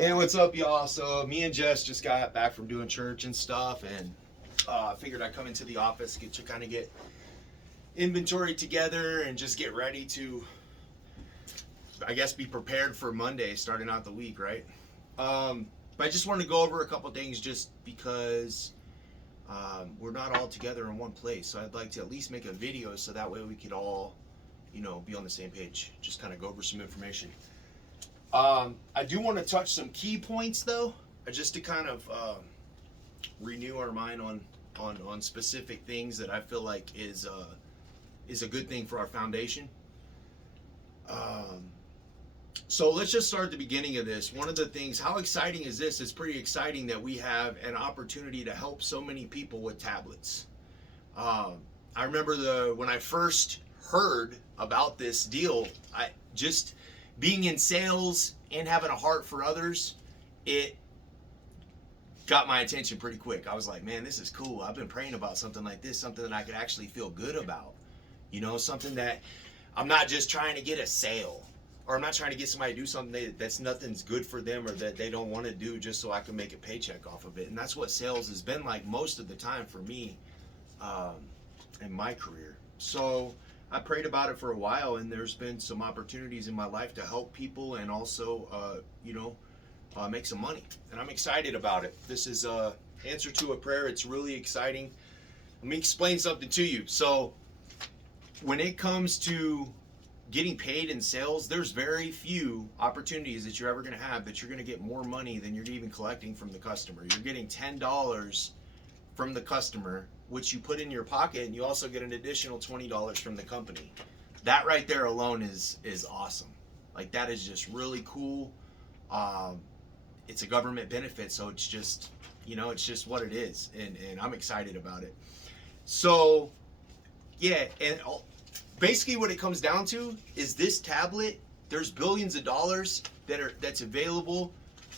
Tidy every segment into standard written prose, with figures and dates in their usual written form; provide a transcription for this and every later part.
Hey, what's up, y'all? So me and Jess just got back from doing church and stuff, and figured I'd come into the office to kind of get inventory together and just get ready to, I guess, be prepared for Monday, starting out the week, right? But I just wanted to go over a couple things just because we're not all together in one place. So I'd like to at least make a video so that way we could all, be on the same page. Just kind of go over some information. I do want to touch some key points though, just to kind of renew our mind on specific things that I feel like is a good thing for our foundation. So let's just start at the beginning of this. One of the things, how exciting is this? It's pretty exciting that we have an opportunity to help so many people with tablets. I remember when I first heard about this deal, I just being in sales and having a heart for others, it got my attention pretty quick. I was like, man, this is cool. I've been praying about something like this, something that I could actually feel good about. Something that I'm not just trying to get a sale, or I'm not trying to get somebody to do something that's nothing's good for them or that they don't want to do just so I can make a paycheck off of it. And that's what sales has been like most of the time for me in my career. So I prayed about it for a while, and there's been some opportunities in my life to help people and also, make some money. And I'm excited about it. This is an answer to a prayer. It's really exciting. Let me explain something to you. So when it comes to getting paid in sales, there's very few opportunities that you're ever going to have that you're going to get more money than you're even collecting from the customer. You're getting $10 from the customer, which you put in your pocket, and you also get an additional $20 from the company. That right there alone is awesome. Like, that is just really cool. It's a government benefit, so it's just, it's just what it is, and I'm excited about it. So, yeah, and basically what it comes down to is this tablet, there's billions of dollars that's available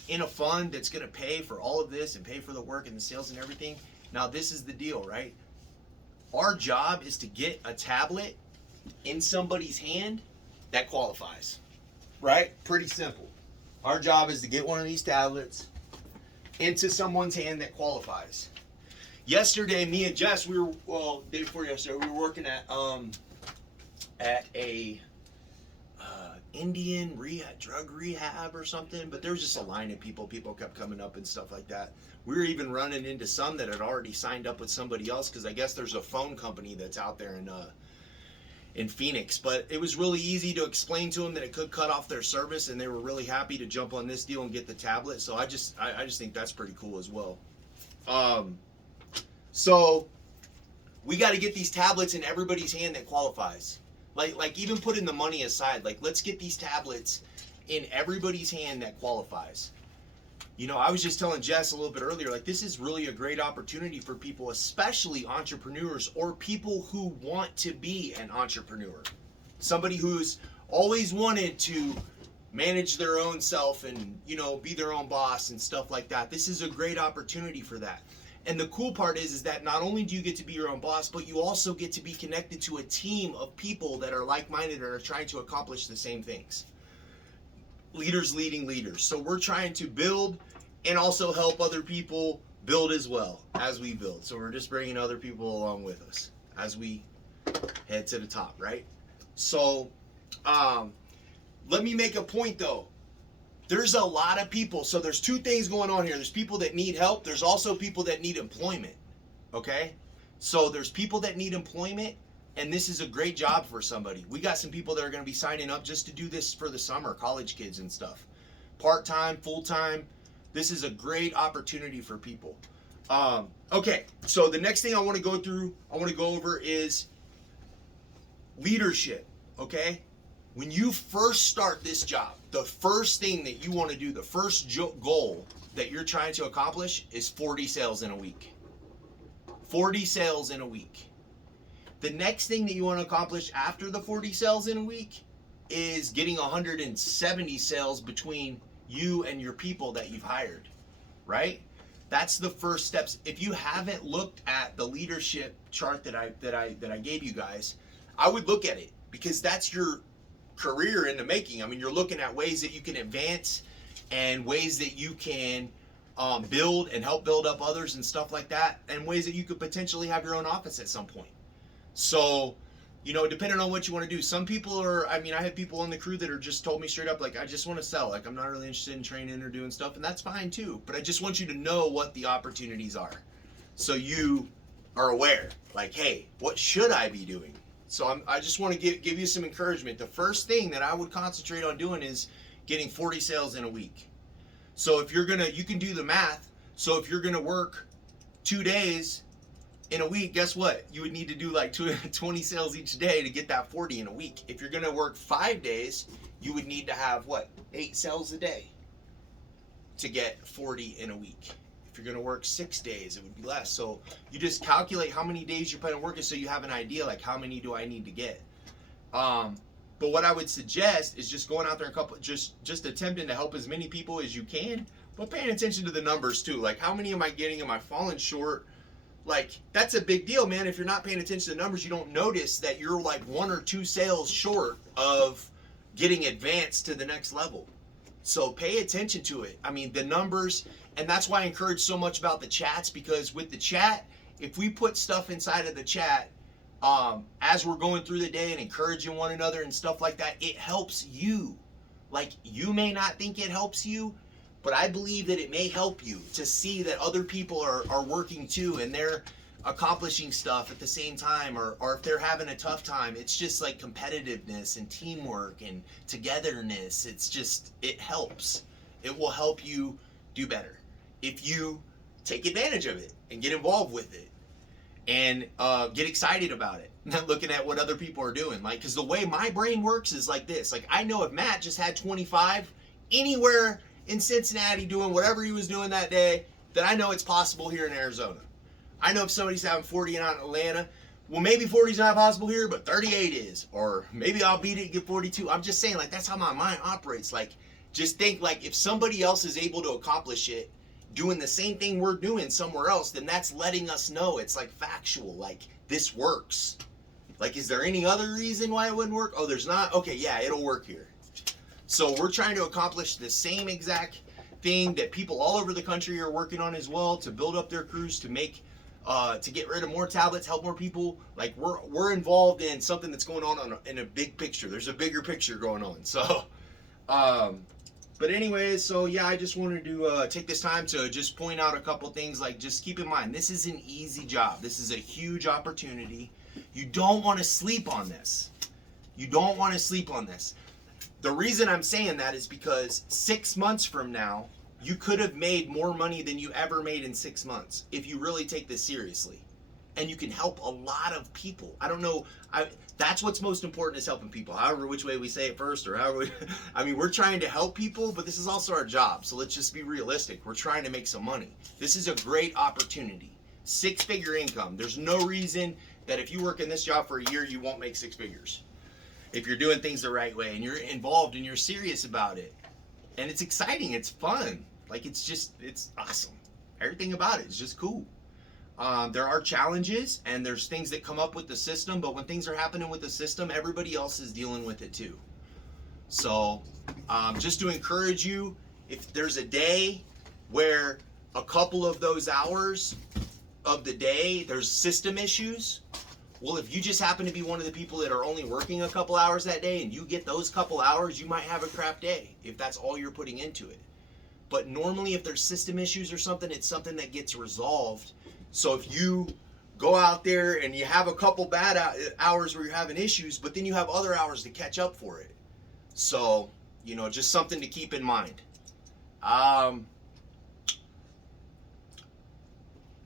in a fund that's going to pay for all of this and pay for the work and the sales and everything. Now, this is the deal, right? Our job is to get a tablet in somebody's hand that qualifies, right? Pretty simple. Our job is to get one of these tablets into someone's hand that qualifies. Yesterday, me and Jess, day before yesterday, we were working at a Indian drug rehab or something, but there was just a line of people kept coming up and stuff like that. We were even running into some that had already signed up with somebody else, because I guess there's a phone company that's out there in Phoenix. But it was really easy to explain to them that it could cut off their service, and they were really happy to jump on this deal and get the tablet. So I just think that's pretty cool as well. So we got to get these tablets in everybody's hand that qualifies. Like even putting the money aside, like, let's get these tablets in everybody's hand that qualifies. I was just telling Jess a little bit earlier, like, this is really a great opportunity for people, especially entrepreneurs or people who want to be an entrepreneur. Somebody who's always wanted to manage their own self and, be their own boss and stuff like that. This is a great opportunity for that. And the cool part is that not only do you get to be your own boss, but you also get to be connected to a team of people that are like-minded and are trying to accomplish the same things. Leaders leading leaders. So we're trying to build and also help other people build as well as we build. So we're just bringing other people along with us as we head to the top, right? So let me make a point though. There's a lot of people. So there's two things going on here. There's people that need help. There's also people that need employment. Okay? So there's people that need employment, and this is a great job for somebody. We got some people that are going to be signing up just to do this for the summer, college kids and stuff. Part-time, full-time. This is a great opportunity for people. Okay, so the next thing I want to go over is leadership, okay? When you first start this job, the first thing that you want to do, the first goal that you're trying to accomplish is 40 sales in a week. 40 sales in a week. The next thing that you want to accomplish after the 40 sales in a week is getting 170 sales between you and your people that you've hired, right? That's the first steps. If you haven't looked at the leadership chart that I gave you guys, I would look at it, because that's your career in the making. I mean, you're looking at ways that you can advance and ways that you can build and help build up others and stuff like that, and ways that you could potentially have your own office at some point. So, depending on what you want to do, some people are, I have people on the crew that are just told me straight up, like, I just want to sell. Like, I'm not really interested in training or doing stuff, and that's fine too. But I just want you to know what the opportunities are, so you are aware. Like, hey, what should I be doing? So I just want to give you some encouragement. The first thing that I would concentrate on doing is getting 40 sales in a week. So if you can do the math. So if you're gonna work 2 days in a week, guess what? You would need to do like 20 sales each day to get that 40 in a week. If you're gonna work 5 days, you would need to have 8 sales a day to get 40 in a week. If you're gonna work 6 days, it would be less. So you just calculate how many days you're planning on working, so you have an idea, like, how many do I need to get. But what I would suggest is just going out there and just attempting to help as many people as you can, but paying attention to the numbers too. Like, how many am I getting? Am I falling short? Like, that's a big deal, man. If you're not paying attention to the numbers, you don't notice that you're like 1 or 2 sales short of getting advanced to the next level. So pay attention to it. The numbers, and that's why I encourage so much about the chats, because with the chat, if we put stuff inside of the chat, as we're going through the day and encouraging one another and stuff like that, it helps you. Like, you may not think it helps you, but I believe that it may help you to see that other people are working too, and they're accomplishing stuff at the same time, or if they're having a tough time. It's just like competitiveness and teamwork and togetherness. It helps. It will help you do better if you take advantage of it and get involved with it and get excited about it, not looking at what other people are doing. Like, because the way my brain works is like this. Like, I know if Matt just had 25 anywhere in Cincinnati doing whatever he was doing that day, then I know it's possible here in Arizona. I know if somebody's having 40 out in Atlanta, well, maybe 40 is not possible here, but 38 is. Or maybe I'll beat it and get 42. I'm just saying, like, that's how my mind operates. Like, just think, like, if somebody else is able to accomplish it doing the same thing we're doing somewhere else, then that's letting us know it's like factual. Like, this works. Like, is there any other reason why it wouldn't work? Oh, there's not? Okay, yeah, it'll work here. So we're trying to accomplish the same exact thing that people all over the country are working on as well, to build up their crews, to make to get rid of more tablets, help more people. Like, we're involved in something that's going on in a big picture. There's a bigger picture going on. So but anyways, so yeah, I just wanted to take this time to just point out a couple things. Like, just keep in mind, this is an easy job. This is a huge opportunity. You don't want to sleep on this. You don't want to sleep on this. The reason I'm saying that is because 6 months from now, you could have made more money than you ever made in 6 months if you really take this seriously. And you can help a lot of people. I don't know. That's what's most important, is helping people. However, which way we say it first, or however we're trying to help people, but this is also our job. So let's just be realistic. We're trying to make some money. This is a great opportunity. 6-figure income. There's no reason that if you work in this job for a year, you won't make 6 figures. If you're doing things the right way and you're involved and you're serious about it. And it's exciting. It's fun. Like, it's awesome. Everything about it is just cool. There are challenges and there's things that come up with the system, but when things are happening with the system, everybody else is dealing with it too. So just to encourage you, if there's a day where a couple of those hours of the day there's system issues, well, if you just happen to be one of the people that are only working a couple hours that day and you get those couple hours, you might have a crap day if that's all you're putting into it. But normally, if there's system issues or something, it's something that gets resolved. So if you go out there and you have a couple bad hours where you're having issues, but then you have other hours to catch up for it. So, just something to keep in mind. Trying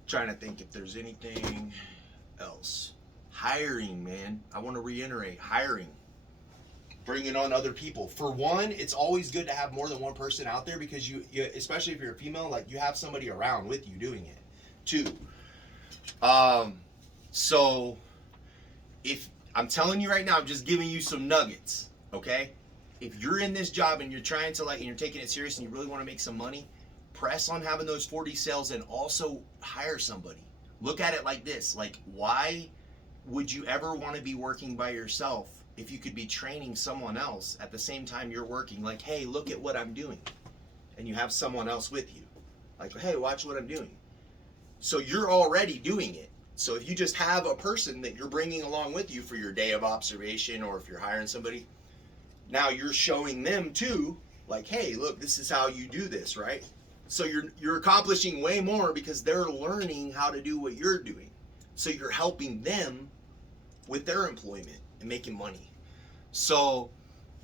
to think if there's anything else. Hiring, man. I want to reiterate, hiring. Bringing on other people. For one, it's always good to have more than one person out there, because you especially if you're a female, like, you have somebody around with you doing it. 2, so if I'm telling you right now, I'm just giving you some nuggets, okay? If you're in this job and you're trying to, like, and you're taking it serious and you really want to make some money, press on having those 40 sales and also hire somebody. Look at it like this. Like, why would you ever want to be working by yourself if you could be training someone else at the same time you're working? Like, hey, look at what I'm doing. and you have someone else with you. Like, hey, watch what I'm doing. So you're already doing it. So if you just have a person that you're bringing along with you for your day of observation, or if you're hiring somebody, now you're showing them too, like, hey, look, this is how you do this, right? So you're accomplishing way more because they're learning how to do what you're doing. So you're helping them with their employment and making money. So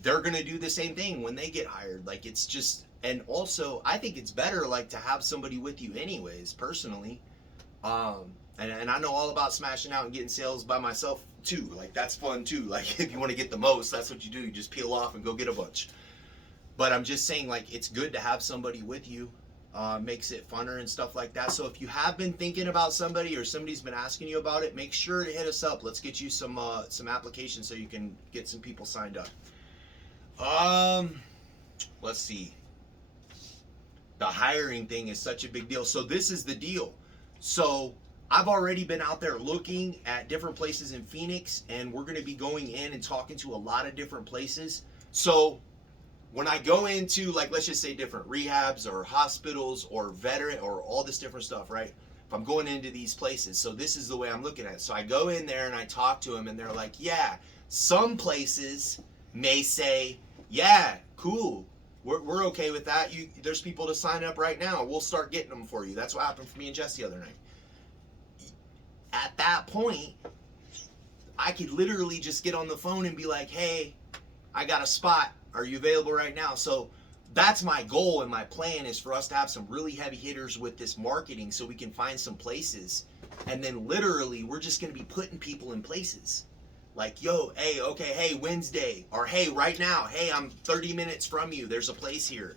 they're going to do the same thing when they get hired. Like, it's just, and also I think it's better like to have somebody with you anyways, personally. And I know all about smashing out and getting sales by myself too. Like, that's fun too. Like, if you want to get the most, that's what you do. You just peel off and go get a bunch. But I'm just saying, like, it's good to have somebody with you. Makes it funner and stuff like that. So if you have been thinking about somebody, or somebody's been asking you about it, make sure to hit us up. Let's get you some applications so you can get some people signed up. Let's see. The hiring thing is such a big deal. So this is the deal. So I've already been out there looking at different places in Phoenix, and we're going to be going in and talking to a lot of different places. So when I go into, like, let's just say different rehabs or hospitals or veteran or all this different stuff, right? If I'm going into these places, so this is the way I'm looking at it. So I go in there and I talk to them, and they're like, yeah, some places may say, yeah, cool, we're okay with that. There's people to sign up right now. We'll start getting them for you. That's what happened for me and Jess the other night. At that point, I could literally just get on the phone and be like, hey, I got a spot. Are you available right now? So that's my goal, and my plan is for us to have some really heavy hitters with this marketing so we can find some places. And then literally we're just going to be putting people in places. Like, yo, hey, okay, hey, Wednesday, or hey, right now, hey, I'm 30 minutes from you. There's a place here.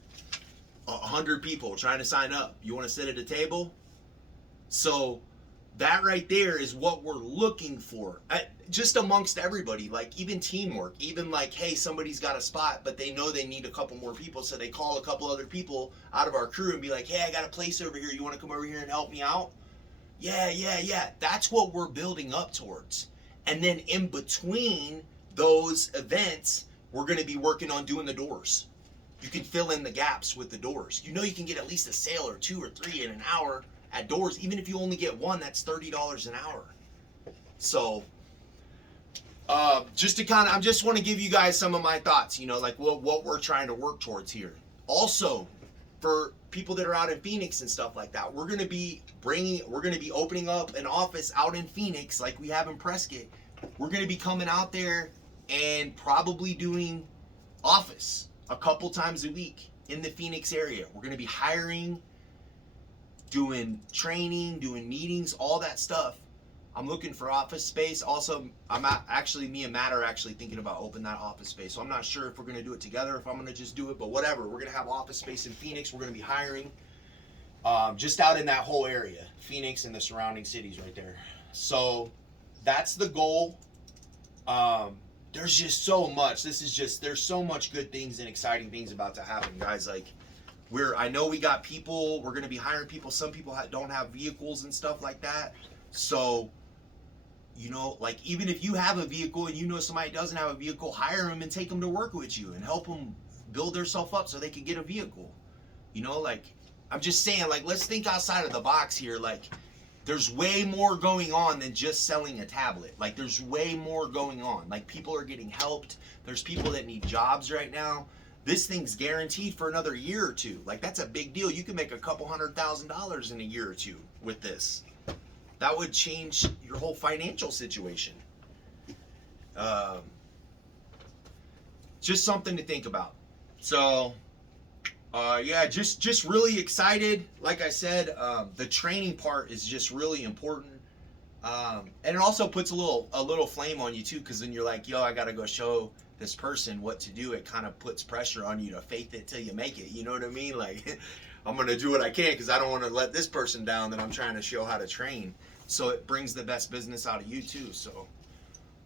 100 people trying to sign up. You want to sit at a table? So that right there is what we're looking for, just amongst everybody, like even teamwork, even like, hey, somebody's got a spot, but they know they need a couple more people, so they call a couple other people out of our crew and be like, hey, I got a place over here. You want to come over here and help me out? Yeah. That's what we're building up towards. And then in between those events, we're going to be working on doing the doors. You can fill in the gaps with the doors. You know, you can get at least a sale or 2 or 3 in an hour at doors. Even if you only get one, that's $30 an hour. So just to kind of, I just want to give you guys some of my thoughts, you know, like what we're trying to work towards here. Also, for people that are out in Phoenix and stuff like that, we're going to be opening up an office out in Phoenix like we have in Prescott. We're going to be coming out there and probably doing office a couple times a week in the Phoenix area. We're going to be hiring, doing training, doing meetings, all that stuff. I'm looking for office space. Also, me and Matt are actually thinking about opening that office space. So I'm not sure if we're going to do it together, if I'm going to just do it, but whatever. We're going to have office space in Phoenix. We're going to be hiring just out in that whole area, Phoenix and the surrounding cities right there. So that's the goal. There's just so much. There's so much good things and exciting things about to happen, guys. Like, I know we got people, we're going to be hiring people. Some people don't have vehicles and stuff like that. So, you know, like, even if you have a vehicle and you know somebody doesn't have a vehicle, hire them and take them to work with you and help them build themselves up so they can get a vehicle. You know, like, I'm just saying, like, let's think outside of the box here. Like, there's way more going on than just selling a tablet. Like, there's way more going on. Like, people are getting helped. There's people that need jobs right now. This thing's guaranteed for another year or two. Like, that's a big deal. You can make a couple $100,000 in a year or two with this. That would change your whole financial situation. Just something to think about. So, yeah, just really excited. Like I said, the training part is just really important. And it also puts a little flame on you too, because then you're like, yo, I gotta go show this person what to do. It kind of puts pressure on you to faith it till you make it. You know what I mean? Like, I'm gonna do what I can because I don't want to let this person down that I'm trying to show how to train. So it brings the best business out of you too. So,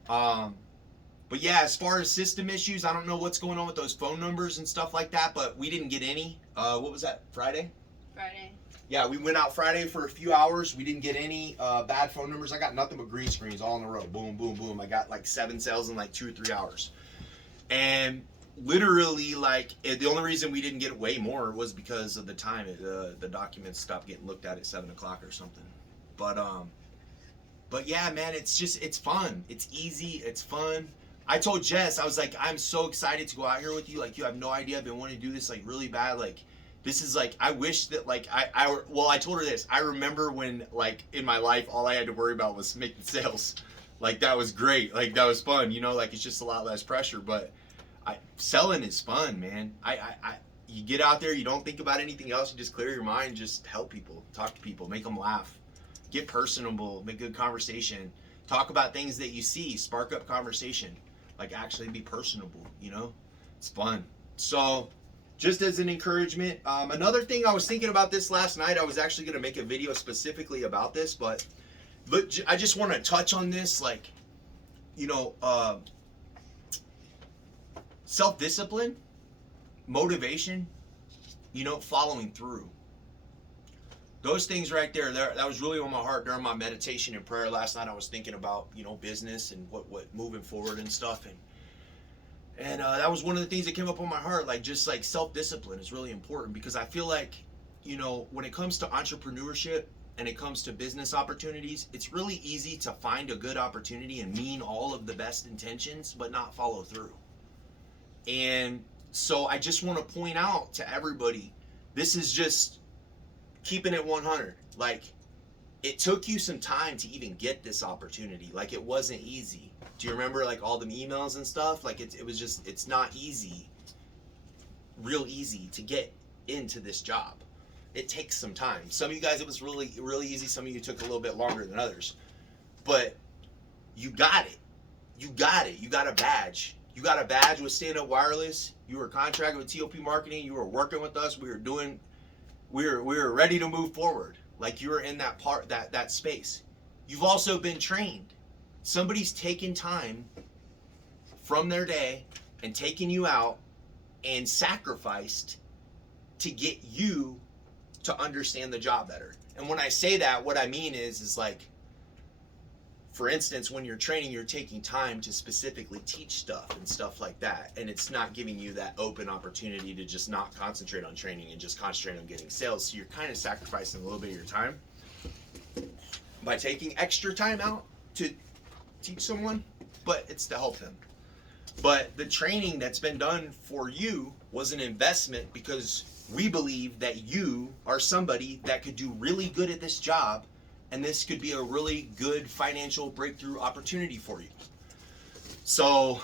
but yeah, as far as system issues, I don't know what's going on with those phone numbers and stuff like that, but we didn't get any. What was that, Friday? Friday. Yeah, we went out Friday for a few hours. We didn't get any bad phone numbers. I got nothing but green screens all in a row. Boom, boom, boom. I got like 7 sales in like 2 or 3 hours. And literally, like, the only reason we didn't get way more was because of the time. The documents stopped getting looked at 7 o'clock or something. But yeah, man, it's fun. It's easy. It's fun. I told Jess, I was like, I'm so excited to go out here with you. Like, you have no idea. I've been wanting to do this, like, really bad. Like, this is like, I wish that, like, I told her this. I remember when, like, in my life, all I had to worry about was making sales. Like, that was great. Like, that was fun. You know, like, it's just a lot less pressure. But selling is fun, man. You get out there, you don't think about anything else. You just clear your mind, just help people, talk to people, make them laugh, get personable, make good conversation, talk about things that you see, spark up conversation, like actually be personable, you know? It's fun. So just as an encouragement, another thing, I was thinking about this last night. I was actually going to make a video specifically about this, but I just want to touch on this, like, you know, self-discipline, motivation, you know, following through. Those things right there, that was really on my heart during my meditation and prayer last night. I was thinking about, you know, business and what moving forward and stuff. And that was one of the things that came up on my heart. Like, just like self-discipline is really important, because I feel like, you know, when it comes to entrepreneurship and it comes to business opportunities, it's really easy to find a good opportunity and mean all of the best intentions, but not follow through. And so I just want to point out to everybody, this is just keeping it 100. Like, it took you some time to even get this opportunity. Like, it wasn't easy. Do you remember, like, all the emails and stuff? Like, it was just, it's not easy, real easy to get into this job. It takes some time. Some of you guys, it was really, really easy. Some of you took a little bit longer than others. But you got it. You got it. You got a badge. You got a badge with Stand Up Wireless. You were contracted with TOP Marketing. You were working with us. We were ready to move forward. Like, you were in that part, that space. You've also been trained. Somebody's taken time from their day and taken you out and sacrificed to get you to understand the job better. And when I say that, what I mean is like, for instance, when you're training, you're taking time to specifically teach stuff and stuff like that. And it's not giving you that open opportunity to just not concentrate on training and just concentrate on getting sales. So you're kind of sacrificing a little bit of your time by taking extra time out to teach someone, but it's to help them. But the training that's been done for you was an investment, because we believe that you are somebody that could do really good at this job, and this could be a really good financial breakthrough opportunity for you. So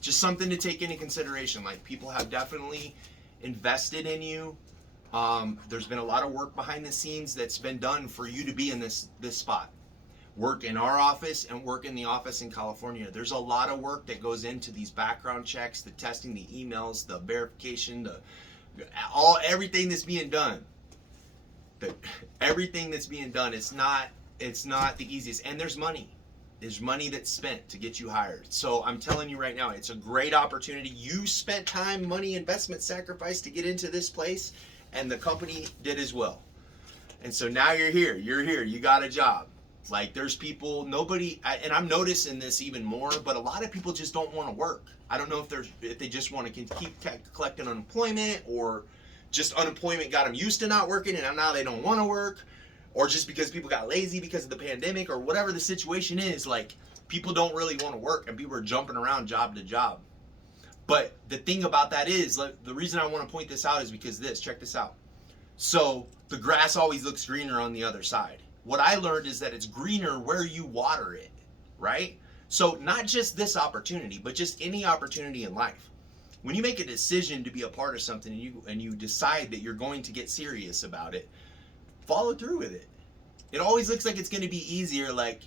just something to take into consideration. Like, people have definitely invested in you. There's been a lot of work behind the scenes that's been done for you to be in this spot. Work in our office and work in the office in California. There's a lot of work that goes into these background checks, the testing, the emails, the verification, everything that's being done. Everything that's being done, it's not the easiest. And there's money that's spent to get you hired. So I'm telling you right now, it's a great opportunity. You spent time, money, investment, sacrifice to get into this place, and the company did as well. And so now you're here, you got a job. Like, there's people, and I'm noticing this even more, but a lot of people just don't want to work. I don't know if they just want to keep collecting unemployment, or just unemployment got them used to not working and now they don't want to work, or just because people got lazy because of the pandemic, or whatever the situation is. Like, people don't really want to work, and people are jumping around job to job. But the thing about that is, like, the reason I want to point this out is because check this out. So the grass always looks greener on the other side. What I learned is that it's greener where you water it, right? So not just this opportunity, but just any opportunity in life. When you make a decision to be a part of something, and you decide that you're going to get serious about it, follow through with it. It always looks like it's going to be easier, like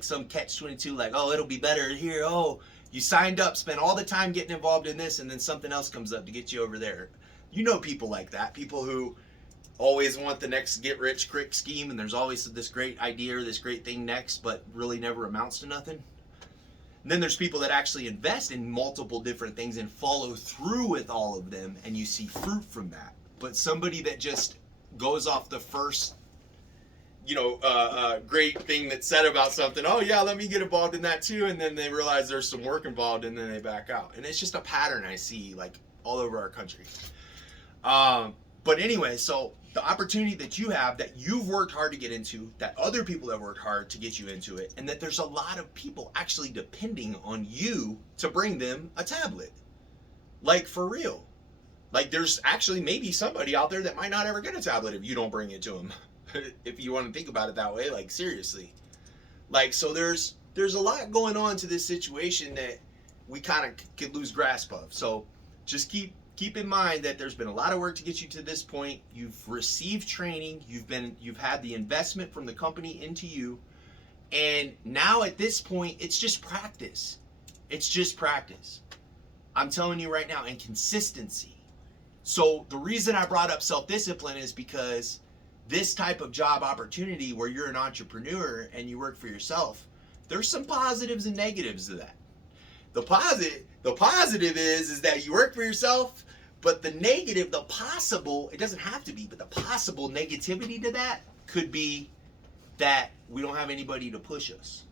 some catch-22, like, oh, it'll be better here. Oh, you signed up, spent all the time getting involved in this, and then something else comes up to get you over there. You know people like that, people who always want the next get-rich-quick scheme, and there's always this great idea or this great thing next, but really never amounts to nothing. And then there's people that actually invest in multiple different things and follow through with all of them, and you see fruit from that. But somebody that just goes off the first great thing that's said about something. Oh yeah, let me get involved in that too, and then they realize there's some work involved, and then they back out. And it's just a pattern I see like all over our country. But anyway, so the opportunity that you have, that you've worked hard to get into, that other people have worked hard to get you into it, and that there's a lot of people actually depending on you to bring them a tablet. Like, for real. Like, there's actually maybe somebody out there that might not ever get a tablet if you don't bring it to them. If you want to think about it that way, like, seriously. Like, so there's a lot going on to this situation that we kind of could lose grasp of. So just keep in mind that there's been a lot of work to get you to this point. You've received training, you've had the investment from the company into you, and now at this point it's just practice. It's just practice. I'm telling you right now, and consistency. So the reason I brought up self-discipline is because this type of job opportunity where you're an entrepreneur and you work for yourself, there's some positives and negatives to that. The positive is that you work for yourself, but the negative, the possible, it doesn't have to be, but the possible negativity to that could be that we don't have anybody to push us.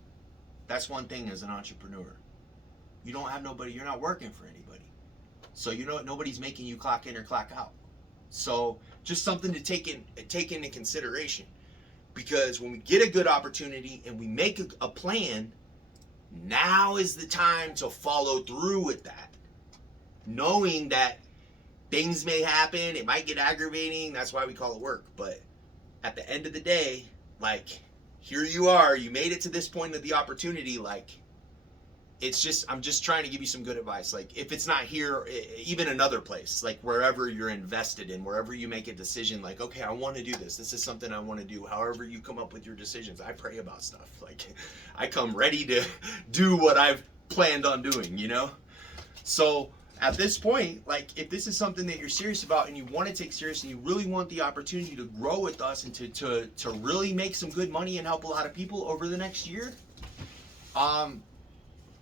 That's one thing as an entrepreneur. You don't have nobody, you're not working for anybody. So nobody's making you clock in or clock out. So just something to take into consideration. Because when we get a good opportunity and we make a plan, now is the time to follow through with that. Knowing that things may happen, it might get aggravating, that's why we call it work. But at the end of the day, like, here you are, you made it to this point of the opportunity, like, I'm just trying to give you some good advice. Like, if it's not here, even another place, like wherever you're invested in, wherever you make a decision, like, okay, I want to do this. This is something I want to do. However you come up with your decisions, I pray about stuff. Like, I come ready to do what I've planned on doing, So at this point, like, if this is something that you're serious about and you want to take serious and you really want the opportunity to grow with us and to really make some good money and help a lot of people over the next year,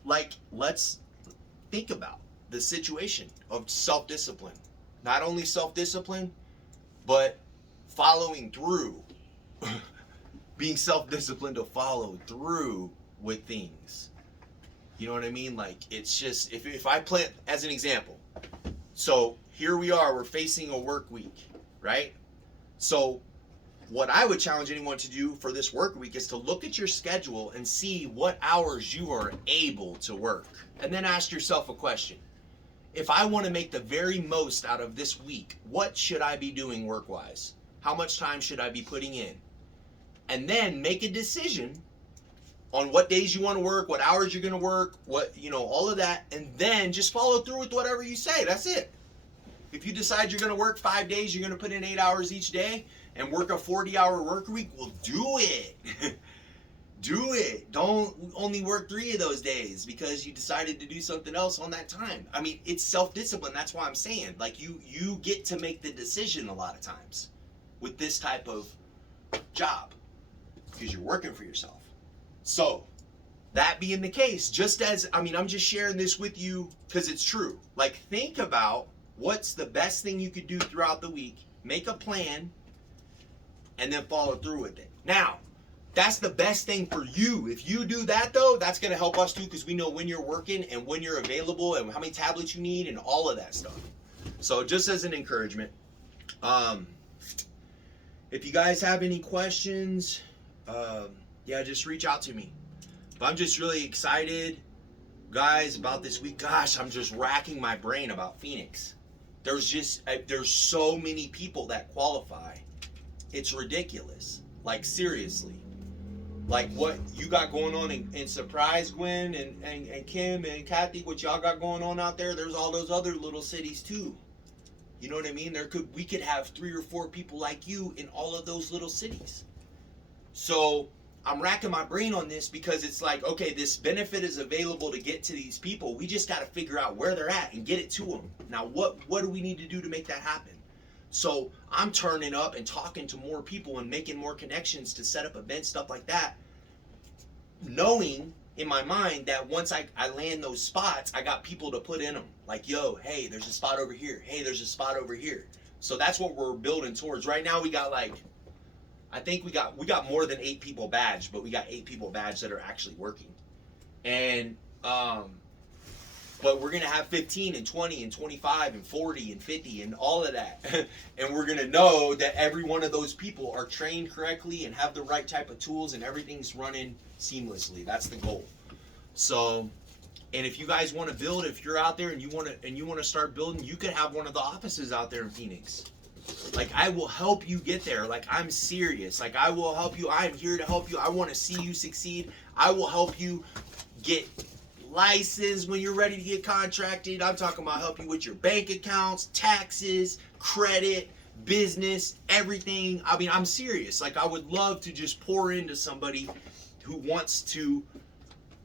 like, let's think about the situation of self-discipline. Not only self-discipline, but following through. Being self-disciplined to follow through with things. You know what I mean? Like, it's just, if I plan, as an example, so here we are, we're facing a work week, right? So what I would challenge anyone to do for this work week is to look at your schedule and see what hours you are able to work. And then ask yourself a question. If I want to make the very most out of this week, what should I be doing work-wise? How much time should I be putting in? And then make a decision on what days you want to work, what hours you're going to work, all of that, and then just follow through with whatever you say. That's it. If you decide you're going to work 5 days, you're going to put in 8 hours each day, and work a 40-hour work week, well, do it. Do it. Don't only work 3 of those days because you decided to do something else on that time. I mean, it's self-discipline. That's why I'm saying, like, you get to make the decision a lot of times with this type of job because you're working for yourself. So that being the case, I'm just sharing this with you because it's true. Like, think about what's the best thing you could do throughout the week. Make a plan and then follow through with it. Now, that's the best thing for you. If you do that, though, that's going to help us too because we know when you're working and when you're available and how many tablets you need and all of that stuff. So just as an encouragement, if you guys have any questions, just reach out to me. But I'm just really excited, guys, about this week. Gosh, I'm just racking my brain about Phoenix. There's so many people that qualify. It's ridiculous. Like, seriously. Like, what you got going on in Surprise, Gwen and Kim and Kathy, what y'all got going on out there, there's all those other little cities too. You know what I mean? We could have 3 or 4 people like you in all of those little cities. So I'm racking my brain on this because it's like, okay, this benefit is available to get to these people. We just got to figure out where they're at and get it to them. Now, what do we need to do to make that happen? So I'm turning up and talking to more people and making more connections to set up events, stuff like that, knowing in my mind that once I land those spots, I got people to put in them. Like, yo, hey, there's a spot over here. Hey, there's a spot over here. So that's what we're building towards. Right now we got like I think we got more than 8 people badged, but we got 8 people badged that are actually working. And but we're gonna have 15 and 20 and 25 and 40 and 50 and all of that. And we're gonna know that every one of those people are trained correctly and have the right type of tools and everything's running seamlessly. That's the goal. So, and if you guys want to build, if you're out there and you want to start building, you could have one of the offices out there in Phoenix. Like, I will help you get there. Like, I'm serious. Like, I will help you. I'm here to help you. I want to see you succeed. I will help you get licensed when you're ready to get contracted. I'm talking about help you with your bank accounts, taxes, credit, business, everything. I mean, I'm serious. Like, I would love to just pour into somebody who wants to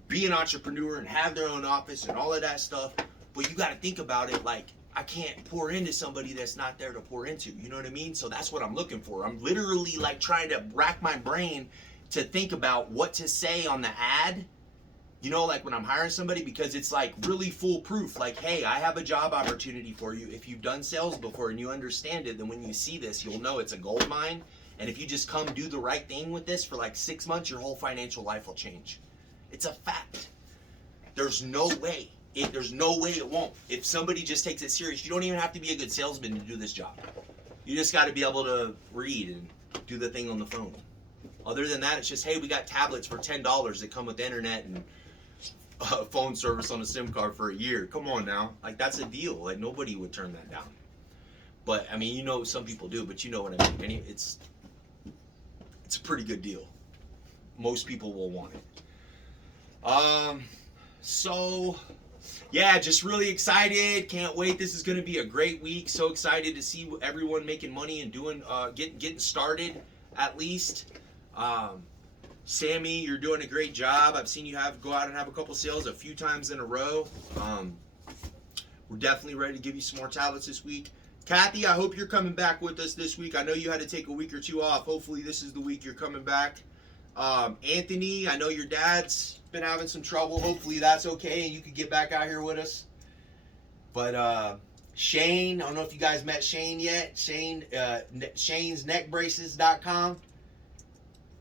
be an entrepreneur and have their own office and all of that stuff. But you got to think about it like, I can't pour into somebody that's not there to pour into. You know what I mean? So that's what I'm looking for. I'm literally like trying to rack my brain to think about what to say on the ad. You know, like when I'm hiring somebody, because it's like really foolproof. Like, hey, I have a job opportunity for you. If you've done sales before and you understand it, then when you see this, you'll know it's a gold mine. And if you just come do the right thing with this for like 6 months, your whole financial life will change. It's a fact. There's no way. There's no way it won't. If somebody just takes it serious, you don't even have to be a good salesman to do this job. You just got to be able to read and do the thing on the phone. Other than that, it's just, hey, we got tablets for $10 that come with internet and phone service on a SIM card for a year. Come on now. Like, that's a deal. Like, nobody would turn that down. But, I mean, you know, some people do, but you know what I mean. It's a pretty good deal. Most people will want it. So, yeah, just really excited. Can't wait. This is going to be a great week. So excited to see everyone making money and doing, getting started at least. Sammy, you're doing a great job. I've seen you go out and have a couple sales a few times in a row. We're definitely ready to give you some more tablets this week. Kathy, I hope you're coming back with us this week. I know you had to take a week or two off. Hopefully this is the week you're coming back. Anthony, I know your dad's been having some trouble. Hopefully that's okay and you could get back out here with us. But Shane, I don't know if you guys met Shane yet. Shane, Shane'sNeckBraces.com.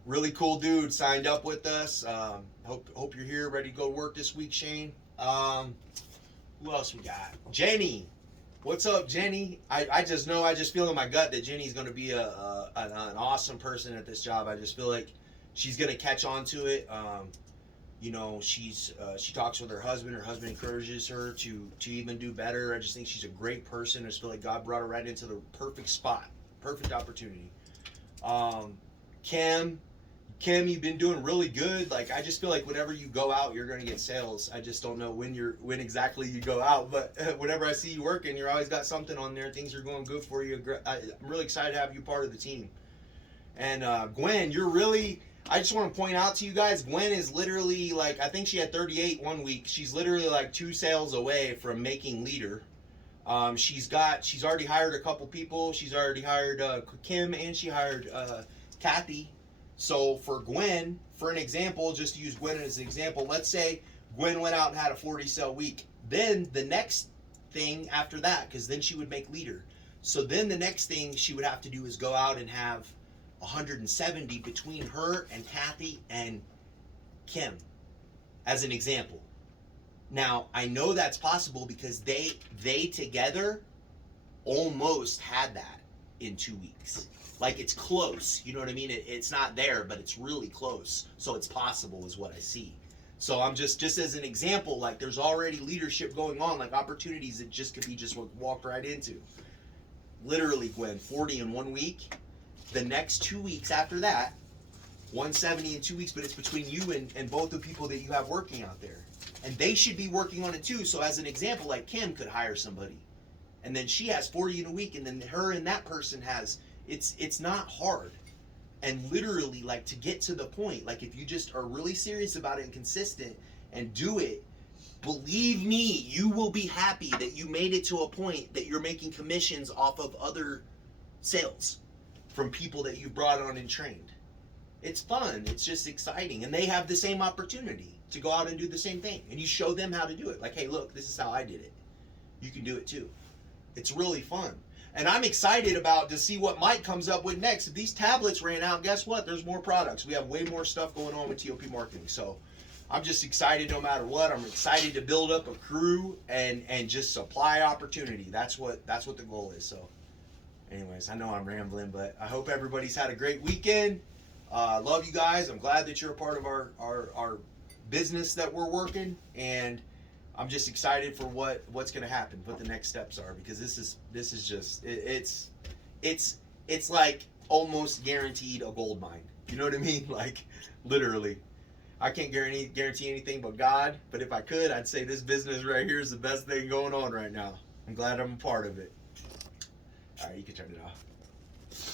Really cool dude, signed up with us. Hope you're here, ready to go to work this week, Shane. Who else we got? Jenny. What's up, Jenny? I just feel in my gut that Jenny's going to be an awesome person at this job. I just feel like she's going to catch on to it. You know, she talks with her husband. Her husband encourages her to even do better. I just think she's a great person. I just feel like God brought her right into the perfect spot, perfect opportunity. Kim, you've been doing really good. Like, I just feel like whenever you go out, you're going to get sales. I just don't know when exactly you go out, but whenever I see you working, you're always got something on there. Things are going good for you. I'm really excited to have you part of the team. And Gwen, I just want to point out to you guys, Gwen is literally like, I think she had 38 one week. She's literally like 2 sales away from making leader. She's already hired a couple people. She's already hired Kim, and she hired Kathy. So for Gwen, for an example, just to use Gwen as an example, let's say Gwen went out and had a 40 sale week. Then the next thing after that, because then she would make leader. So then the next thing she would have to do is go out and have 170 between her and Kathy and Kim, as an example. Now, I know that's possible because they together almost had that in 2 weeks. Like, it's close, you know what I mean? It's not there, but it's really close. So it's possible is what I see. So I'm just as an example, like, there's already leadership going on, like opportunities that just could be just walked right into. Literally, Gwen, 40 in 1 week. The next 2 weeks after that, 170 in 2 weeks, but it's between you and both the people that you have working out there. And they should be working on it too. So as an example, like Kim could hire somebody. And then she has 40 in a week, and then her and that person has... It's not hard. And literally, like, to get to the point, like, if you just are really serious about it and consistent and do it, believe me, you will be happy that you made it to a point that you're making commissions off of other sales from people that you brought on and trained. It's fun. It's just exciting. And they have the same opportunity to go out and do the same thing. And you show them how to do it. Like, hey, look, this is how I did it. You can do it too. It's really fun. And I'm excited about to see what Mike comes up with next. If these tablets ran out, guess what? There's more products. We have way more stuff going on with TOP Marketing. So I'm just excited no matter what. I'm excited to build up a crew and just supply opportunity. That's what the goal is. So anyways, I know I'm rambling, but I hope everybody's had a great weekend. Love you guys. I'm glad that you're a part of our business that we're working, and I'm just excited for what's going to happen, what the next steps are, because this is just it's like almost guaranteed a gold mine. You know what I mean? Like literally. I can't guarantee anything but God, but if I could, I'd say this business right here is the best thing going on right now. I'm glad I'm a part of it. All right, you can turn it off.